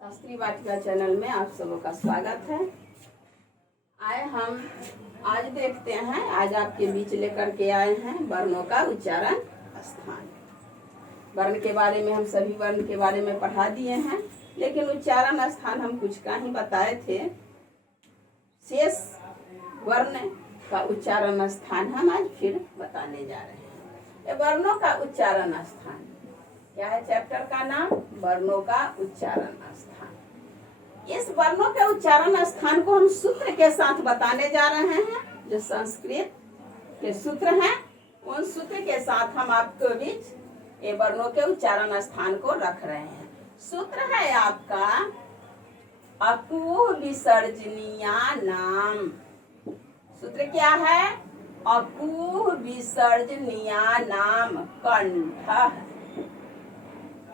शास्त्री वाटिका channel में आप सबों का स्वागत है। हम आज देखते हैं, आज आपके बीच लेकर के आए हैं वर्णों का उच्चारण स्थान। वर्ण के बारे में हम सभी वर्ण के बारे में पढ़ा दिए हैं, लेकिन उच्चारण स्थान हम कुछ का ही बताए थे। शेष वर्ण का उच्चारण स्थान हम आज फिर बताने जा रहे हैं। ये वर्णों का उच्चारण स्थान क्या है? चैप्टर का नाम वर्णों का उच्चारण स्थान। इस वर्णों के उच्चारण स्थान को हम सूत्र के साथ बताने जा रहे हैं। जो संस्कृत के सूत्र हैं, उन सूत्र के साथ हम आपके बीच ये वर्णों के उच्चारण स्थान को रख रहे हैं। सूत्र है आपका अकु विसर्जनीया नाम। सूत्र क्या है? अकु विसर्जनीया नाम कंठ।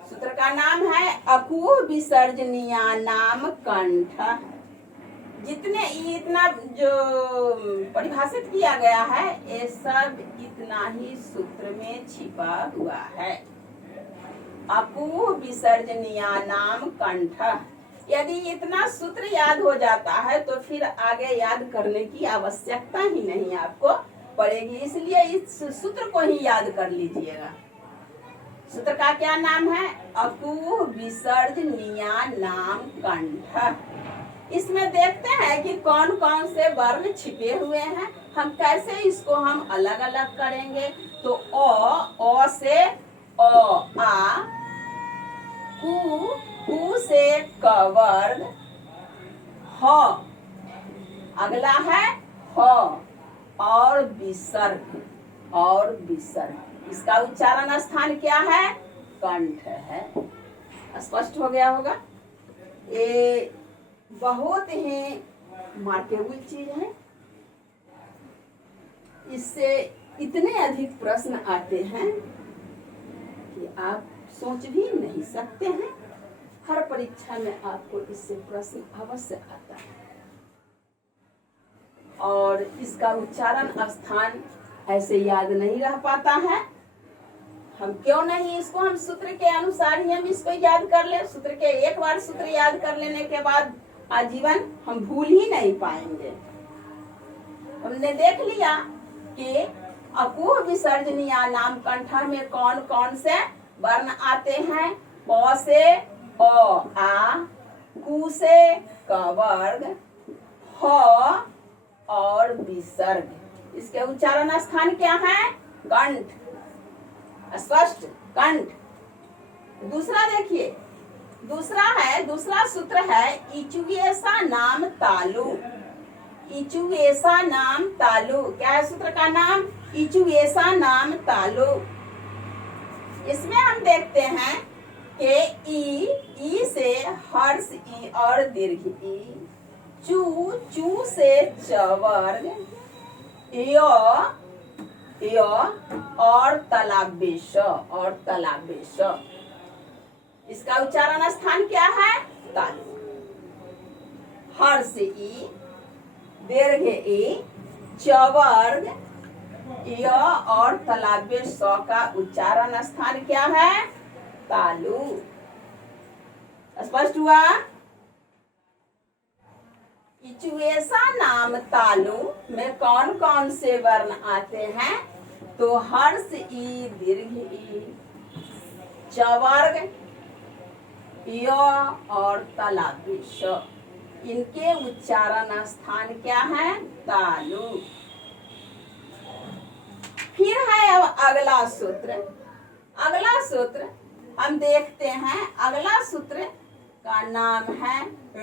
सूत्र का नाम है अकु विसर्जनीया नाम कंठ। जितने इतना जो परिभाषित किया गया है, ये सब इतना ही सूत्र में छिपा हुआ है। अकु विसर्जनीया नाम कंठ। यदि इतना सूत्र याद हो जाता है तो फिर आगे याद करने की आवश्यकता ही नहीं आपको पड़ेगी। इसलिए इस सूत्र को ही याद कर लीजिएगा। सूत्र का क्या नाम है? अकु विसर्जनीया नाम कंठ। इसमें देखते हैं कि कौन कौन से वर्ण छिपे हुए हैं। हम कैसे इसको हम अलग अलग करेंगे। तो अ से अ, आ, कु से क वर्ग, ह, अगला है ह और विसर्ग इसका उच्चारण स्थान क्या है? कंठ है। स्पष्ट हो गया होगा। ये बहुत ही मार्केबल चीज है। इससे इतने अधिक प्रश्न आते हैं कि आप सोच भी नहीं सकते हैं। हर परीक्षा में आपको इससे प्रश्न अवश्य आता है। और इसका उच्चारण स्थान ऐसे याद नहीं रह पाता है। हम क्यों नहीं इसको हम सूत्र के अनुसार ही हम इसको याद कर ले। सूत्र के एक बार सूत्र याद कर लेने के बाद आजीवन हम भूल ही नहीं पाएंगे। हमने देख लिया कि अकु विसर्जनीया नाम कंठ में कौन कौन से वर्ण आते हैं। प से अ, आ, कु से क वर्ग, ह और विसर्ग। इसके उच्चारण स्थान क्या है? कंठ। स्पष्ट कंठ। दूसरा देखिए, दूसरा सूत्र है इचुएसा नाम तालु। इचुएसा नाम तालु। क्या है सूत्र का नाम? इचुएसा नाम तालु। इसमें हम देखते हैं कि ई से हर्ष ई और दीर्घ ई, चू से च वर्ग, य और तालाबे श। इसका उच्चारण स्थान क्या है? तालु। हर्ष ई, दीर्घ ई, च वर्ग, य और तालाबे श का उच्चारण स्थान क्या है? तालु। स्पष्ट हुआ? इचुएसा नाम तालु में कौन कौन से वर्ण आते हैं? तो हर्ष ई, दीर्घ ई, च वर्ग, य और तालाबे श। इनके उच्चारण स्थान क्या है? तालु। फिर है अब अगला सूत्र हम देखते हैं। अगला सूत्र का नाम है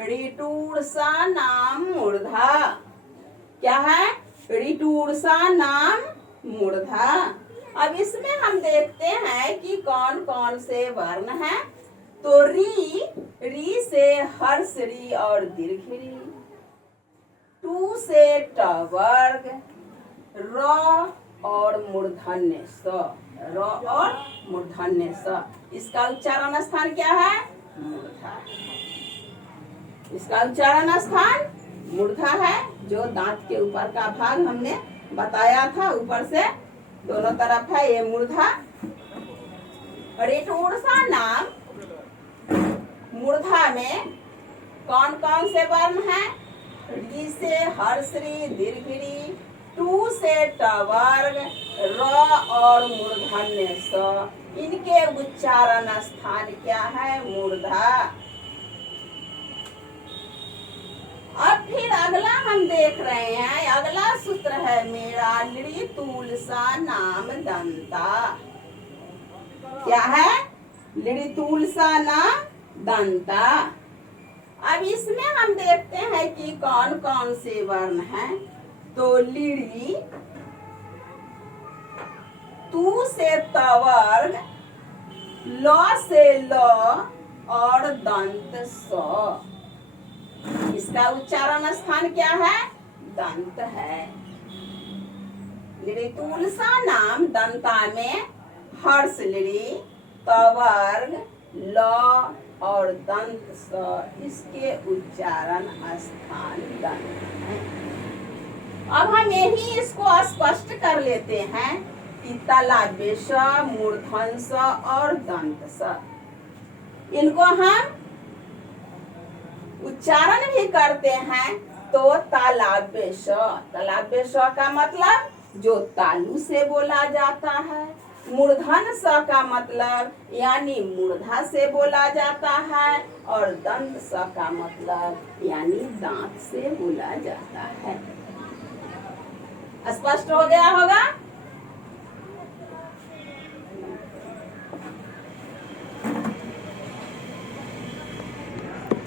ऋटूर्षा नाम मूर्धा। क्या है? ऋटूर्षा नाम मूर्धा। अब इसमें हम देखते हैं कि कौन कौन से वर्ण हैं। तो री से हर्ष री और दीर्घ री, टू से ट वर्ग, र और मूर्धन्य स। इसका उच्चारण स्थान क्या है? मूर्धा। इसका उच्चारण स्थान मूर्धा है। जो दांत के ऊपर का भाग हमने बताया था, ऊपर से दोनों तरफ है, ये मूर्धा। ऋटूर्षा नाम मूर्धा में कौन कौन से वर्ण हैं? री से हर्षरी दीर्घरी, टू से टवर्ग, र और मूर्धन्य स, इनके उच्चारण स्थान क्या है? मूर्धा। अब फिर अगला हम देख रहे हैं, अगला सूत्र है मेरा लृ तूलसा नाम दंता। क्या है? लृ तूलसा नाम दंता। अब इसमें हम देखते हैं कि कौन कौन से वर्ण हैं। तो लिड़ी, तू से तवर्ग, ल से ल और दंत स, इसका उच्चारण स्थान क्या है? दंत है। लिड़ी तुलसा नाम दंता में हर्ष लिड़ी, तवर्ग, ल और दंत स, इसके उच्चारण स्थान दंत है। अब हम यही इसको स्पष्ट कर लेते हैं कि तालव्य स, मूर्धन स और दंत स, इनको हम उच्चारण भी करते हैं। तो तालव्य स, तालव्य स का मतलब जो तालु से बोला जाता है। मूर्धन स का मतलब यानी मूर्धा से बोला जाता है। और दंत स का मतलब यानी दांत से बोला जाता है। स्पष्ट हो गया होगा?